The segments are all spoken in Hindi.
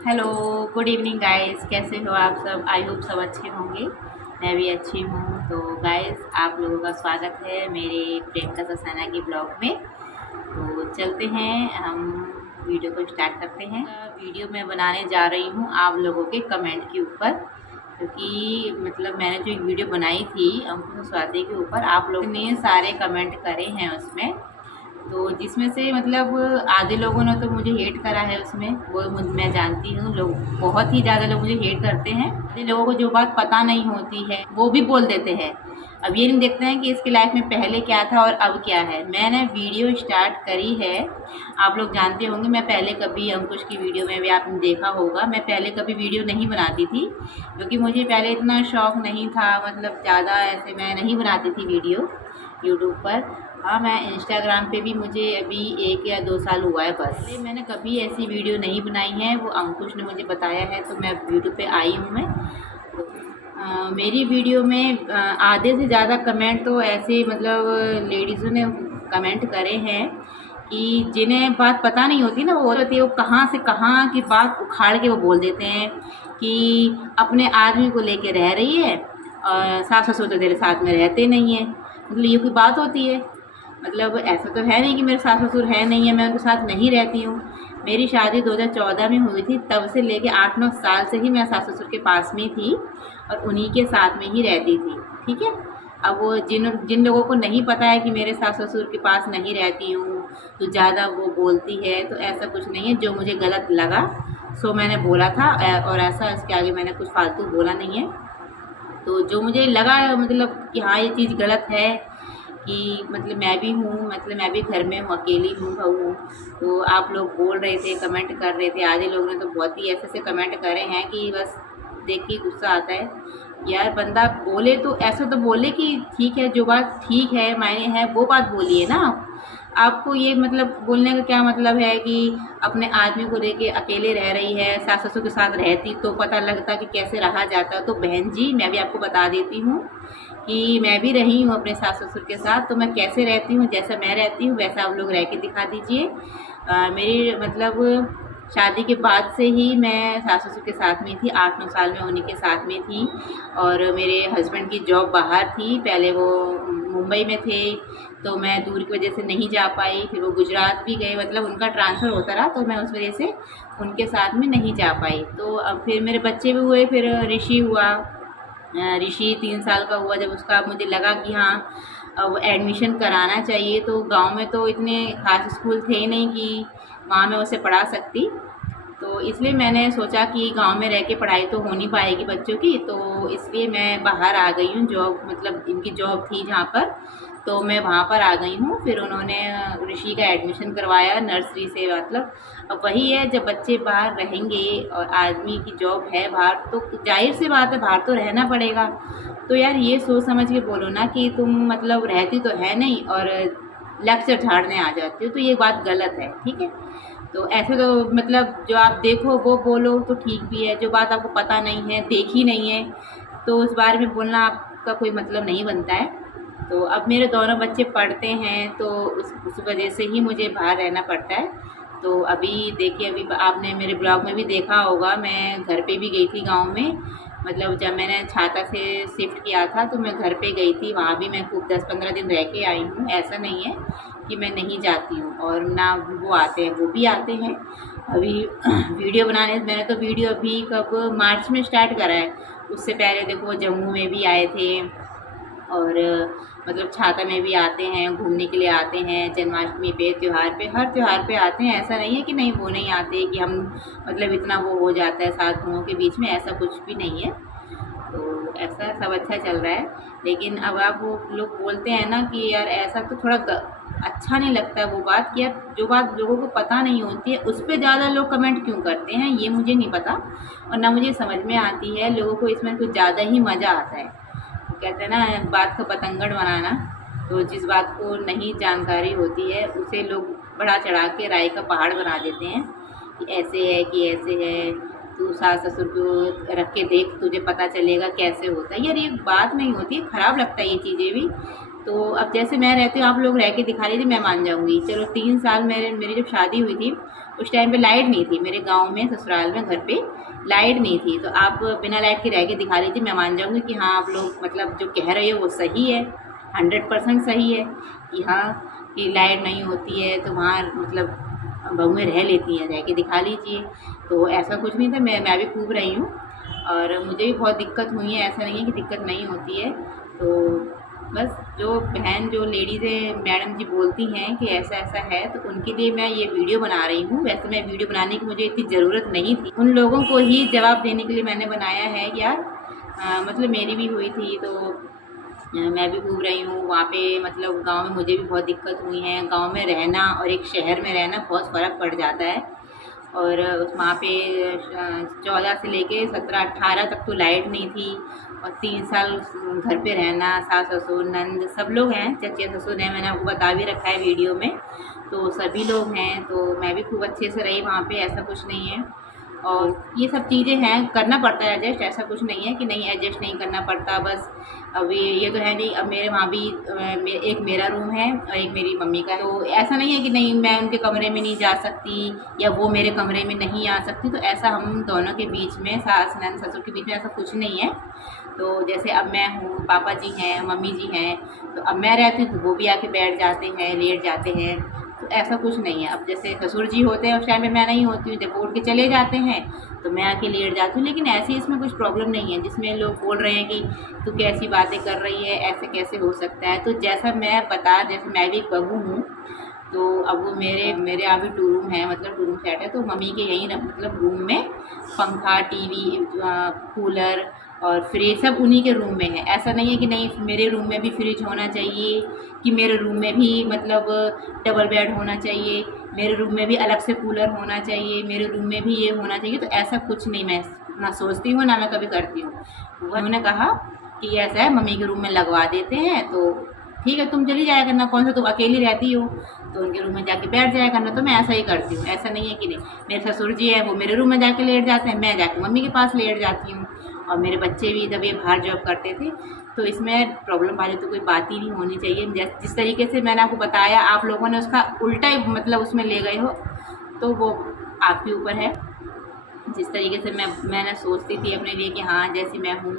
Hello, good evening guys. कैसे हो आप सब? आई होप सब अच्छे होंगे। मैं भी अच्छी हूँ। तो गाइस, आप लोगों का स्वागत है मेरे प्रियंका ससाना के ब्लॉग में। तो चलते हैं, हम वीडियो को स्टार्ट करते हैं। वीडियो मैं बनाने जा रही हूँ आप लोगों के कमेंट के ऊपर, क्योंकि मतलब मैंने जो एक वीडियो बनाई थी अंकुश स्वाति के ऊपर, आप लोगों ने सारे कमेंट करे हैं उसमें। तो जिसमें से मतलब आधे लोगों ने तो मुझे हेट करा है उसमें, वो मैं जानती हूँ। लोग बहुत ही ज़्यादा लोग मुझे हेट करते हैं। आधे लोगों को जो बात पता नहीं होती है वो भी बोल देते हैं। अब ये नहीं देखते हैं कि इसकी लाइफ में पहले क्या था और अब क्या है। मैंने वीडियो स्टार्ट करी है, आप लोग जानते होंगे। मैं पहले कभी अंकुश की वीडियो में भी आपने देखा होगा, मैं पहले कभी वीडियो नहीं बनाती थी, क्योंकि मुझे पहले इतना शौक नहीं था। मतलब ज़्यादा ऐसे मैं नहीं बनाती थी वीडियो यूट्यूब पर। हाँ, मैं इंस्टाग्राम पे भी मुझे अभी 1 या 2 साल हुआ है बस। पहले मैंने कभी ऐसी वीडियो नहीं बनाई है, वो अंकुश ने मुझे बताया है तो मैं यूट्यूब पे आई हूँ मैं। तो मेरी वीडियो में आधे से ज़्यादा कमेंट तो ऐसे मतलब लेडीज़ों ने कमेंट करे हैं कि जिन्हें बात पता नहीं होती ना, वो होती है, वो कहाँ से कहाँ की बात उखाड़ के वो बोल देते हैं कि अपने आदमी को लेके रह रही है और सास ससुर तो तेरे साथ में रहते नहीं है। मतलब ये कोई बात होती है? मतलब ऐसा तो है नहीं कि मेरे सास ससुर है नहीं है, मैं उनके साथ नहीं रहती हूँ। मेरी शादी 2014 में हुई थी, तब से लेके 8-9 साल से ही मैं सास ससुर के पास में थी और उन्हीं के साथ में ही रहती थी। ठीक है। अब वो जिन जिन लोगों को नहीं पता है कि मेरे सास ससुर के पास नहीं रहती हूँ, तो ज़्यादा वो बोलती है, तो ऐसा कुछ नहीं है। जो मुझे गलत लगा सो मैंने बोला था, और ऐसा इसके आगे मैंने कुछ फालतू बोला नहीं है। तो जो मुझे लगा मतलब कि हाँ, ये चीज़ गलत है कि मतलब मैं भी हूँ, मतलब मैं भी घर में हूँ, अकेली हूँ, बहू हूँ। तो आप लोग बोल रहे थे, कमेंट कर रहे थे, आधे लोगों ने तो बहुत ही ऐसे ऐसे कमेंट करे हैं कि बस देख के गुस्सा आता है। यार, बंदा बोले तो ऐसा तो बोले कि ठीक है, जो बात ठीक है, मायने है, वो बात बोलिए ना। आपको ये मतलब बोलने का क्या मतलब है कि अपने आदमी को लेके अकेले रह रही है, सास ससुर के साथ रहती तो पता लगता कि कैसे रहा जाता। तो बहन जी, मैं भी आपको बता देती हूँ कि मैं भी रही हूँ अपने सास ससुर के साथ, तो मैं कैसे रहती हूँ, जैसा मैं रहती हूँ वैसा आप लोग रह के दिखा दीजिए। मेरी मतलब शादी के बाद से ही मैं सास ससुर के साथ में थी, 8-9 साल में उन्हीं के साथ में थी। और मेरे हस्बैंड की जॉब बाहर थी, पहले वो मुंबई में थे, तो मैं दूर की वजह से नहीं जा पाई। फिर वो गुजरात भी गए, मतलब उनका ट्रांसफ़र होता रहा, तो मैं उस वजह से उनके साथ में नहीं जा पाई। तो अब फिर मेरे बच्चे भी हुए, फिर ऋषि हुआ। ऋषि 3 साल का हुआ जब उसका, मुझे लगा कि हाँ, अब एडमिशन कराना चाहिए। तो गांव में तो इतने खास स्कूल थे नहीं कि वहाँ मैं उसे पढ़ा सकती। तो इसलिए मैंने सोचा कि गांव में रह के पढ़ाई तो हो नहीं पाएगी बच्चों की, तो इसलिए मैं बाहर आ गई हूँ। जॉब मतलब इनकी जॉब थी जहाँ पर, तो मैं वहाँ पर आ गई हूँ। फिर उन्होंने ऋषि का एडमिशन करवाया नर्सरी से। मतलब अब वही है, जब बच्चे बाहर रहेंगे और आदमी की जॉब है बाहर, तो जाहिर सी बात है बाहर तो रहना पड़ेगा। तो यार, ये सोच समझ के बोलो ना कि तुम मतलब रहती तो है नहीं और लेक्चर झाड़ने आ जाती हो, तो ये बात गलत है। ठीक है। तो ऐसे तो मतलब जो आप देखो वो बोलो तो ठीक भी है, जो बात आपको पता नहीं है, देखी नहीं है, तो उस बारे में बोलना आपका कोई मतलब नहीं बनता है। तो अब मेरे दोनों बच्चे पढ़ते हैं, तो उस वजह से ही मुझे बाहर रहना पड़ता है। तो अभी देखिए, अभी आपने मेरे ब्लॉग में भी देखा होगा, मैं घर पे भी गई थी गांव में। मतलब जब मैंने छाता से शिफ्ट किया था तो मैं घर पे गई थी, वहाँ भी मैं खूब 10-15 दिन रह के आई हूँ। ऐसा नहीं है कि मैं नहीं जाती हूँ, और ना वो आते हैं, वो भी आते हैं। अभी वीडियो बनाने, मैंने तो वीडियो अभी कब मार्च में स्टार्ट करा है। उससे पहले देखो जम्मू में भी आए थे, और मतलब छाता में भी आते हैं, घूमने के लिए आते हैं, जन्माष्टमी पे, त्यौहार पे, हर त्यौहार पे आते हैं। ऐसा नहीं है कि नहीं, वो नहीं आते, कि हम मतलब इतना वो हो जाता है सात लोगों के बीच में, ऐसा कुछ भी नहीं है। तो ऐसा सब अच्छा चल रहा है। लेकिन अब आप वो लोग बोलते हैं ना कि यार ऐसा, तो थोड़ा अच्छा नहीं लगता है वो बात, कि यार जो बात लोगों को पता नहीं होती है उस पर ज़्यादा लोग कमेंट क्यों करते हैं, ये मुझे नहीं पता। और ना मुझे समझ में आती है, लोगों को इसमें कुछ ज़्यादा ही मज़ा आता है। कहते हैं ना, बात को पतंगड़ बनाना। तो जिस बात को नहीं जानकारी होती है उसे लोग बढ़ा चढ़ा के राय का पहाड़ बना देते हैं कि ऐसे है, कि ऐसे है, तू सास ससुर को रख के देख, तुझे पता चलेगा कैसे होता है। यार, ये बात नहीं होती है, ख़राब लगता है ये चीज़ें भी। तो अब जैसे मैं रहती हूँ, आप लोग रह के दिखा लीजिए, मैं मान जाऊँगी। चलो 3 साल मेरी जब शादी हुई थी, उस टाइम पे लाइट नहीं थी मेरे गाँव में, ससुराल में, घर पे लाइट नहीं थी। तो आप बिना लाइट के रह के दिखा लीजिए, मैं मान जाऊँगी कि हाँ, आप लोग मतलब जो कह रहे हो वो सही है, 100% सही है कि हाँ, कि लाइट नहीं होती है तो वहाँ मतलब बहुएँ रह लेती हैं, रह के दिखा लीजिए। तो ऐसा कुछ नहीं था, मैं भी खूब रही हूँ और मुझे भी बहुत दिक्कत हुई है, ऐसा नहीं है कि दिक्कत नहीं होती है। तो बस जो बहन, जो लेडीज़ें मैडम जी बोलती हैं कि ऐसा-ऐसा है, तो उनके लिए मैं ये वीडियो बना रही हूँ। वैसे मैं वीडियो बनाने की मुझे इतनी ज़रूरत नहीं थी, उन लोगों को ही जवाब देने के लिए मैंने बनाया है यार। मतलब मेरी भी हुई थी तो मैं भी घूम रही हूँ वहाँ पे, मतलब गाँव में मुझे भी बहुत दिक्कत हुई है। गाँव में रहना और एक शहर में रहना बहुत फ़र्क पड़ जाता है। और वहाँ पे 14 से लेके 17-18 तक तो लाइट नहीं थी और 3 साल घर पे रहना, सास-ससुर, नंद सब लोग हैं, चचेरे-ससुर हैं, मैंने आपको बता भी रखा है वीडियो में। तो सभी लोग हैं, तो मैं भी खूब अच्छे से रही वहाँ पे, ऐसा कुछ नहीं है। और ये सब चीज़ें हैं, करना पड़ता है एडजस्ट, ऐसा कुछ नहीं है कि नहीं एडजस्ट नहीं करना पड़ता। बस अब ये तो है नहीं, अब मेरे वहाँ भी एक मेरा रूम है और एक मेरी मम्मी का है। तो ऐसा नहीं है कि नहीं मैं उनके कमरे में नहीं जा सकती या वो मेरे कमरे में नहीं आ सकती। तो ऐसा हम दोनों के बीच में, सास नंद ससुर के बीच में ऐसा कुछ नहीं है। तो जैसे अब मैं हूँ, पापा जी हैं, मम्मी जी हैं, तो अब मैं रहती हूँ तो वो भी आके बैठ जाते हैं, लेट जाते हैं। तो ऐसा कुछ नहीं है। अब जैसे ससुर जी होते हैं उस टाइम पे मैं नहीं होती हूँ, जब वो उठ के चले जाते हैं तो मैं आके लेट जाती हूँ। लेकिन ऐसे इसमें कुछ प्रॉब्लम नहीं है जिसमें लोग बोल रहे हैं कि तू कैसी बातें कर रही है, ऐसे कैसे हो सकता है। तो जैसा मैं बता, जैसे मैं भी एक बहू हूँ, तो अब वो मेरे यहाँ भी 2 रूम है, मतलब 2 रूम सेट है। तो मम्मी के यहीं मतलब रूम में पंखा, टीवी, कूलर और फ्रिज सब उन्हीं के रूम में है। ऐसा नहीं है कि नहीं मेरे रूम में भी फ्रिज होना चाहिए, कि मेरे रूम में भी मतलब डबल बेड होना चाहिए, मेरे रूम में भी अलग से कूलर होना चाहिए, मेरे रूम में भी ये होना चाहिए। तो ऐसा कुछ नहीं मैं ना सोचती हूँ, ना मैं कभी करती हूँ। उन्होंने कहा कि ऐसा है, मम्मी के रूम में लगवा देते हैं, तो ठीक है तुम चली जाया करना, कौन सा तुम अकेली रहती हो, तो उनके रूम में जाके बैठ जाया करना। तो मैं ऐसा ही करती हूँ, ऐसा नहीं है कि नहीं। मेरे ससुर जी है, वो मेरे रूम में जाके लेट जाते हैं, मैं जाके मम्मी के पास लेट जाती हूँ। और मेरे बच्चे भी, जब ये बाहर जॉब करते थे, तो इसमें प्रॉब्लम वाली तो कोई बात ही नहीं होनी चाहिए। जिस तरीके से मैंने आपको बताया, आप लोगों ने उसका उल्टा ही मतलब उसमें ले गए हो, तो वो आपके ऊपर है। जिस तरीके से मैंने सोचती थी अपने लिए कि हाँ जैसी मैं हूँ,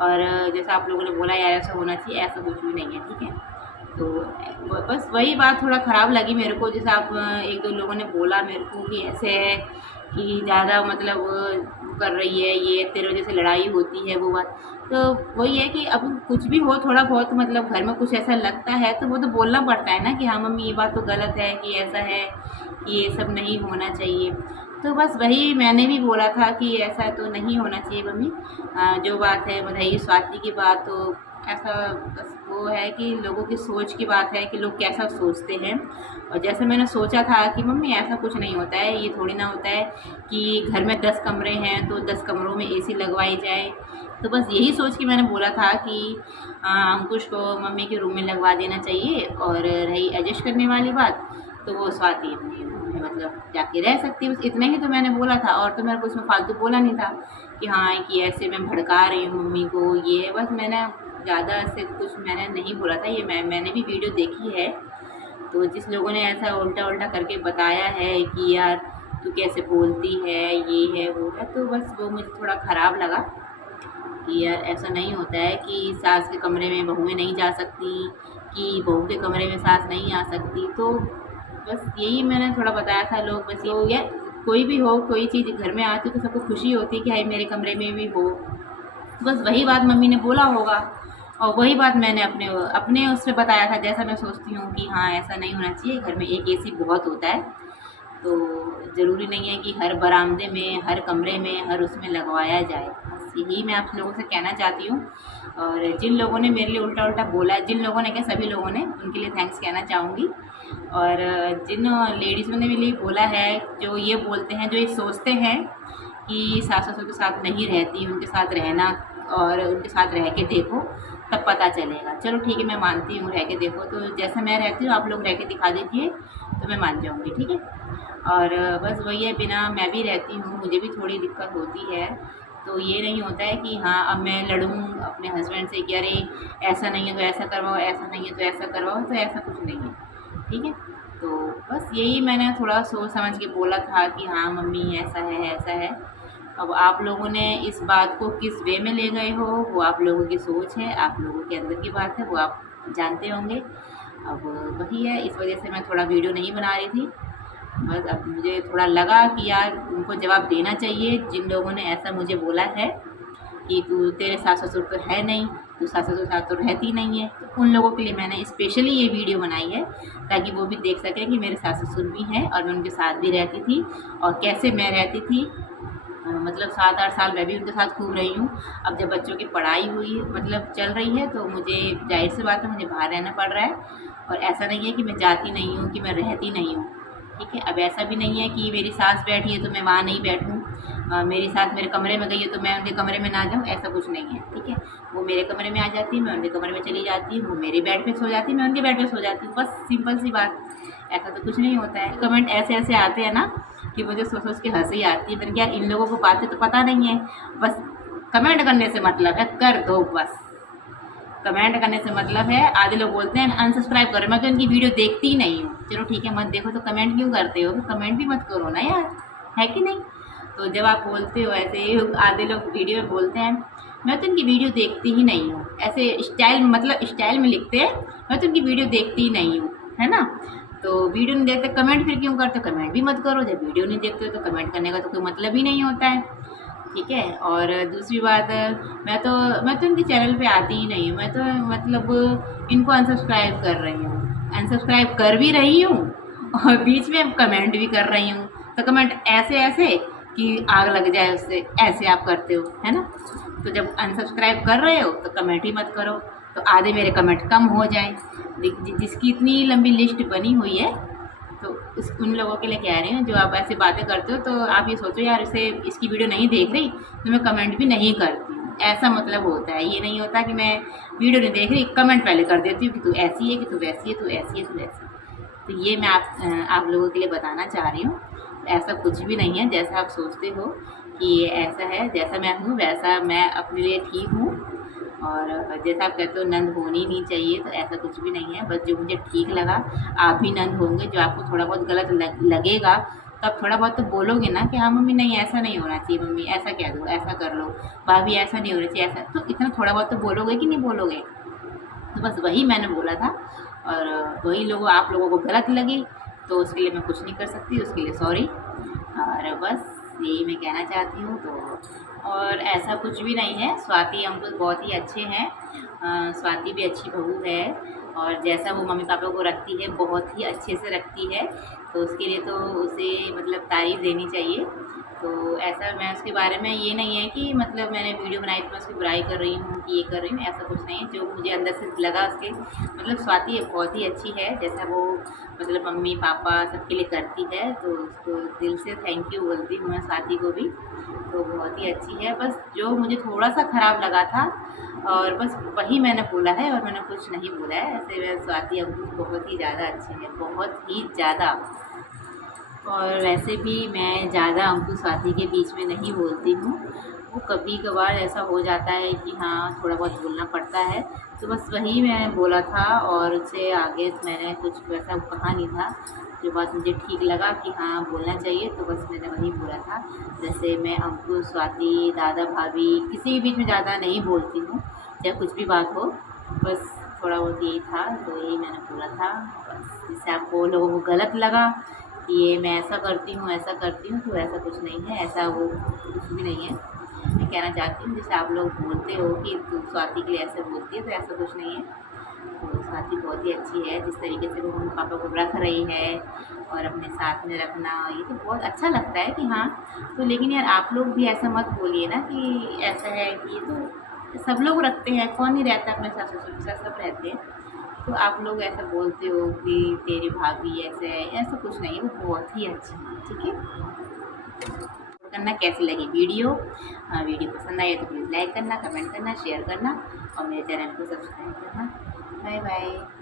और जैसा आप लोगों ने बोला यार ऐसा होना चाहिए, ऐसा कुछ भी नहीं है, ठीक है। तो बस वही बात थोड़ा ख़राब लगी मेरे को, जैसे आप 1-2 लोगों ने बोला मेरे को कि ऐसे है कि ज़्यादा मतलब कर रही है, ये तेरे वजह से लड़ाई होती है, वो बात। तो वही है कि अब कुछ भी हो, थोड़ा बहुत मतलब घर में कुछ ऐसा लगता है तो वो तो बोलना पड़ता है ना कि हाँ मम्मी ये बात तो गलत है, कि ऐसा है, कि ये सब नहीं होना चाहिए। तो बस वही मैंने भी बोला था कि ऐसा तो नहीं होना चाहिए मम्मी। जो बात है बताइए स्वाति की बात, तो ऐसा बस वो है कि लोगों की सोच की बात है कि लोग कैसा सोचते हैं। और जैसे मैंने सोचा था कि मम्मी ऐसा कुछ नहीं होता है, ये थोड़ी ना होता है कि घर में 10 कमरे हैं तो 10 कमरों में एसी लगवाई जाए। तो बस यही सोच के मैंने बोला था कि अंकुश को मम्मी के रूम में लगवा देना चाहिए। और रही एडजस्ट करने वाली बात, तो वो स्वाति अपने रूम में मतलब जाके रह सकती है, बस इतना ही तो मैंने बोला था। और तो मेरे को उसमें फालतू बोला नहीं था कि हाँ कि ऐसे मैं भड़का रही हूँ मम्मी को, ये बस मैंने ज़्यादा से कुछ मैंने नहीं बोला था। ये मैंने भी वीडियो देखी है, तो जिस लोगों ने ऐसा उल्टा करके बताया है कि यार तू कैसे बोलती है, ये है वो है, तो बस वो मुझे थोड़ा ख़राब लगा कि यार ऐसा नहीं होता है कि सास के कमरे में बहुएँ नहीं जा सकती, कि बहू के कमरे में सास नहीं आ सकती। तो बस यही मैंने थोड़ा बताया था। लोग बस ये यार कोई भी हो, कोई चीज़ घर में आती तो सबको खुशी होती है कि हाय मेरे कमरे में भी हो। बस वही बात मम्मी ने बोला होगा और वही बात मैंने अपने उससे बताया था, जैसा मैं सोचती हूँ कि हाँ ऐसा नहीं होना चाहिए, घर में एक एसी बहुत होता है। तो ज़रूरी नहीं है कि हर बरामदे में, हर कमरे में, हर उसमें लगवाया जाए। बस यही मैं आप लोगों से कहना चाहती हूँ। और जिन लोगों ने मेरे लिए उल्टा बोला है, जिन लोगों ने क्या सभी लोगों ने, उनके लिए थैंक्स कहना चाहूँगी। और जिन लेडीज़ों ने मेरे लिए बोला है, जो ये बोलते हैं, जो ये सोचते हैं कि सास-ससुर के साथ नहीं रहती, उनके साथ रहना और उनके साथ रह के देखो तब पता चलेगा। चलो ठीक है, मैं मानती हूँ रह के देखो, तो जैसे मैं रहती हूँ आप लोग रह के दिखा दीजिए तो मैं मान जाऊँगी, ठीक है। और बस वही है, बिना मैं भी रहती हूँ, मुझे भी थोड़ी दिक्कत होती है। तो ये नहीं होता है कि हाँ अब मैं लड़ूँ अपने हस्बैंड से कि अरे ऐसा नहीं है तो ऐसा करवाओ, ऐसा नहीं है तो ऐसा करवाओ, तो ऐसा कुछ नहीं है, ठीक है। तो बस यही मैंने थोड़ा सोच समझ के बोला था कि हाँ मम्मी ऐसा है ऐसा है। अब आप लोगों ने इस बात को किस वे में ले गए हो वो आप लोगों की सोच है, आप लोगों के अंदर की बात है, वो आप जानते होंगे। अब वही है, इस वजह से मैं थोड़ा वीडियो नहीं बना रही थी। बस अब मुझे थोड़ा लगा कि यार उनको जवाब देना चाहिए जिन लोगों ने ऐसा मुझे बोला है कि तू तेरे सास ससुर तो है नहीं, तू सास ससुर साथ तो रहती नहीं है। तो उन लोगों के लिए मैंने स्पेशली ये वीडियो बनाई है ताकि वो भी देख सकें कि मेरे सास ससुर भी हैं और मैं उनके साथ भी रहती थी और कैसे मैं रहती थी। मतलब 7-8 साल मैं भी उनके साथ खूब रही हूँ। अब जब बच्चों की पढ़ाई हुई मतलब चल रही है तो मुझे जाहिर सी बात है मुझे बाहर रहना पड़ रहा है। और ऐसा नहीं है कि मैं जाती नहीं हूँ, कि मैं रहती नहीं हूँ, ठीक है। अब ऐसा भी नहीं है कि मेरी सास बैठी है तो मैं वहाँ नहीं बैठूँ, मेरी सास मेरे कमरे में गई है तो मैं उनके कमरे में ना जाऊँ, ऐसा कुछ नहीं है, ठीक है। वो मेरे कमरे में आ जाती है, मैं उनके कमरे में चली जाती हूँ, वो मेरे बेड पे सो जाती है, मैं उनके बेड पे सो जाती हूँ, बस सिंपल सी बात। ऐसा तो कुछ नहीं होता है। कमेंट ऐसे ऐसे आते हैं ना कि मुझे सोच सोच के हंसी आती है। मैंने कहा यार इन लोगों को बातें तो पता नहीं है, बस कमेंट करने से मतलब है, कर दो बस। कमेंट करने से मतलब है। आधे लोग बोलते हैं अनसब्सक्राइब करो, मैं तो इनकी वीडियो देखती ही नहीं हूँ। चलो ठीक है मत देखो तो कमेंट क्यों करते हो, तो कमेंट भी मत करो ना यार, है कि नहीं। तो जब आप बोलते हो ऐसे, आधे लोग वीडियो में बोलते हैं मैं तो इनकी वीडियो देखती ही नहीं हूँ, ऐसे स्टाइल मतलब स्टाइल में लिखते हैं मैं तो इनकी वीडियो देखती ही नहीं हूँ, है ना। तो वीडियो नहीं देखते कमेंट फिर क्यों करते हो, कमेंट भी मत करो। जब वीडियो नहीं देखते हो तो कमेंट करने का तो कोई मतलब ही नहीं होता है, ठीक है। और दूसरी बात मैं तो इनके चैनल पे आती ही नहीं हूँ, मैं तो मतलब इनको अनसब्सक्राइब कर रही हूँ, अनसब्सक्राइब कर भी रही हूँ और बीच में कमेंट भी कर रही हूँ। तो कमेंट ऐसे ऐसे कि आग लग जाए उससे, ऐसे आप करते हो, है ना। तो जब अनसब्सक्राइब कर रहे हो तो कमेंट ही मत करो, तो आधे मेरे कमेंट कम हो जाए। जिसकी इतनी लंबी लिस्ट बनी हुई है तो उन लोगों के लिए कह रही हूँ जो आप ऐसे बातें करते हो, तो आप ये सोचो यार इसे इसकी वीडियो नहीं देख रही तो मैं कमेंट भी नहीं करती हूँ, ऐसा मतलब होता है। ये नहीं होता कि मैं वीडियो नहीं देख रही कमेंट पहले कर देती हूँ कि तू ऐसी है, कि तू वैसी है, तू ऐसी है, तू वैसी है। तो ये मैं आप लोगों के लिए बताना चाह रही हूँ। ऐसा कुछ भी नहीं है जैसा आप सोचते हो कि ये ऐसा है, जैसा मैं हूँ वैसा मैं अपने लिए ठीक हूँ। और जैसा आप कहते हो नंद होनी नहीं चाहिए, तो ऐसा कुछ भी नहीं है। बस जो मुझे ठीक लगा, आप भी नंद होंगे। जो आपको थोड़ा बहुत गलत लगेगा तो आप थोड़ा बहुत तो बोलोगे ना कि हाँ मम्मी नहीं ऐसा नहीं होना चाहिए, मम्मी ऐसा कह दो, ऐसा कर लो, भाभी ऐसा नहीं होना चाहिए, ऐसा। तो इतना थोड़ा बहुत तो बोलोगे कि नहीं बोलोगे। तो बस वही मैंने बोला था और वही लोग आप लोगों को गलत लगी तो उसके लिए मैं कुछ नहीं कर सकती, उसके लिए सॉरी। और बस यही मैं कहना चाहती हूँ। तो और ऐसा कुछ भी नहीं है, स्वाति अंकुश बहुत ही अच्छे हैं। स्वाति भी अच्छी बहू है और जैसा वो मम्मी पापा को रखती है बहुत ही अच्छे से रखती है, तो उसके लिए तो उसे मतलब तारीफ़ देनी चाहिए। तो ऐसा मैं उसके बारे में ये नहीं है कि मतलब मैंने वीडियो बनाई तो मैं उसकी बुराई कर रही हूँ कि ये कर रही हूँ, ऐसा कुछ नहीं है। जो मुझे अंदर से लगा उसके मतलब स्वाति बहुत ही अच्छी है, जैसा वो मतलब मम्मी पापा सबके लिए करती है, तो उसको दिल से थैंक यू बोलती हूँ मैं स्वाति को भी। तो बहुत ही अच्छी है। बस जो मुझे थोड़ा सा ख़राब लगा था और बस वही मैंने बोला है और मैंने कुछ नहीं बोला है। ऐसे मैं स्वाति अंकुश बहुत ही ज़्यादा अच्छे हैं, बहुत ही ज़्यादा। और वैसे भी मैं ज़्यादा अंकुश स्वाति के बीच में नहीं बोलती हूँ, वो कभी कभार ऐसा हो जाता है कि हाँ थोड़ा बहुत बोलना पड़ता है। तो बस वही मैं बोला था और उससे आगे मैंने कुछ वैसा कहा नहीं था। जो बात मुझे ठीक लगा कि हाँ बोलना चाहिए तो बस मैंने वही बोला था। जैसे मैं अंकुश स्वाति दादा भाभी किसी के बीच में ज़्यादा नहीं बोलती हूँ, चाहे कुछ भी बात हो, बस थोड़ा बहुत यही था। तो यही मैंने बोला था। बस जिससे आपको लोगों को गलत लगा कि ये मैं ऐसा करती हूँ ऐसा करती हूँ, तो ऐसा कुछ नहीं है, ऐसा वो कुछ भी नहीं है। मैं कहना चाहती हूँ जैसे आप लोग बोलते हो कि तू स्वाति के लिए ऐसे बोलती है, तो ऐसा कुछ नहीं है। तो स्वाति बहुत ही अच्छी है, जिस तरीके से वो मम्मी पापा को रख रही है और अपने साथ में रखना, ये तो बहुत अच्छा लगता है कि हाँ। तो लेकिन यार आप लोग भी ऐसा मत बोलिए ना कि ऐसा है कि ये तो सब लोग रखते हैं, कौन नहीं रहता अपने सास ससुर के साथ, सब रहते हैं। तो आप लोग ऐसा बोलते हो कि तेरी भाभी ऐसे है, ऐसा कुछ नहीं है, वो बहुत ही अच्छी है, ठीक है। करना कैसी लगी वीडियो, वीडियो पसंद आए तो प्लीज़ लाइक करना, कमेंट करना, शेयर करना और मेरे चैनल को सब्सक्राइब करना। Bye bye.